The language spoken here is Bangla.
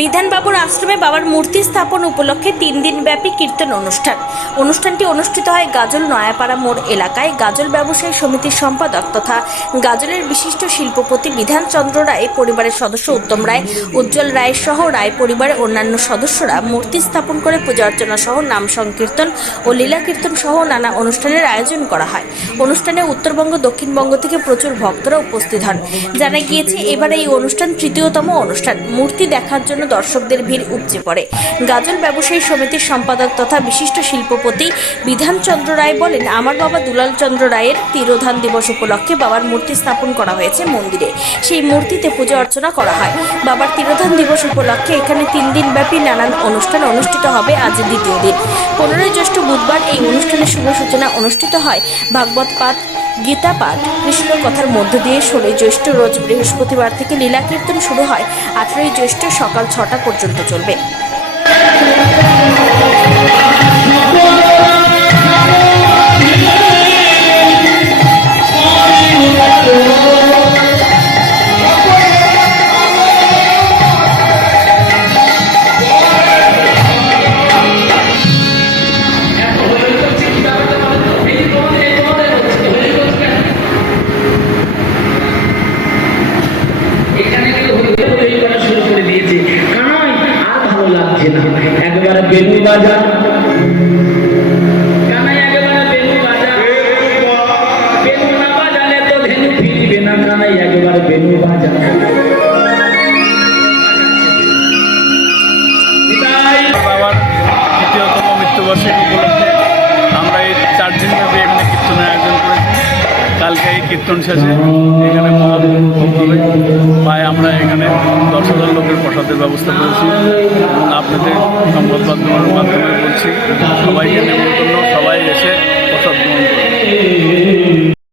বিধানবাবুর আশ্রমে বাবার মূর্তি স্থাপন উপলক্ষে 3 দিনব্যাপী কীর্তন অনুষ্ঠানটি অনুষ্ঠিত হয় গাজল নয়াপাড়া মোড় এলাকায়। গাজল ব্যবসায়ী সমিতির সম্পাদক তথা গাজলের বিশিষ্ট শিল্পপতি বিধানচন্দ্র রায় পরিবারের সদস্য উত্তম রায়, উজ্জ্বল রায় সহ রায় পরিবারের অন্যান্য সদস্যরা মূর্তি স্থাপন করে পূজা অর্চনা সহ নাম সংকীর্তন ও লীলা কীর্তন সহ নানা অনুষ্ঠানের আয়োজন করা হয়। অনুষ্ঠানে উত্তরবঙ্গ দক্ষিণবঙ্গ থেকে প্রচুর ভক্তরা উপস্থিত হন। জানা গিয়েছে এবার এই অনুষ্ঠান তৃতীয়তম অনুষ্ঠান। মূর্তি দেখার জন্য দর্শকদের ভিড় উপচে পড়ে। গাজল ব্যবসায়ী সমিতির সম্পাদক তথা বিশিষ্ট শিল্পপতি বিধানচন্দ্র রায় বলেন, আমার বাবা দুলাল চন্দ্র রায়ের তিরোধান দিবস উপলক্ষে বাবার মূর্তি স্থাপন করা হয়েছে মন্দিরে। সেই মূর্তিতে পূজা অর্চনা করা হয়। বাবার তিরোধান দিবস উপলক্ষে এখানে 3 দিনব্যাপী নানান অনুষ্ঠান অনুষ্ঠিত হবে। আজ দ্বিতীয় দিন 15ই জ্যৈষ্ঠ বুধবার এই অনুষ্ঠানের শুভ সূচনা অনুষ্ঠিত হয়। ভাগবত পাঠ, গীতা পাঠ, কৃষ্ণ কথার মধ্য দিয়ে 16ই জ্যৈষ্ঠ রোজ বৃহস্পতিবার থেকে লীলা কীর্তন শুরু হয়। 18ই জ্যৈষ্ঠ সকাল 6টা পর্যন্ত চলবে। একবার বেনু বাজা কানাই, একবার বেনু বাজা, বেনু না বাজালে তো ধেনু ফিরবে না। কানাই একবার বেনু বাজা। বাবার দ্বিতীয়তম মৃত্যুবার্ষিকী উপলক্ষে আমরা এই 4 দিন ব্যাপী এখানে কীর্তনের আয়োজন করেছি। কালকে এই কীর্তন শেষে এখানে মহাভোগ হবে। তাই আমরা এখানে 10,000 লোকের প্রসাদের ব্যবস্থা করেছি। আপনাদের সংবাদ মাধ্যমের মাধ্যমে বলছি, সবাইকে নেমন্তন্ন, সবাই এসে প্রসাদ গ্রহণ করুন।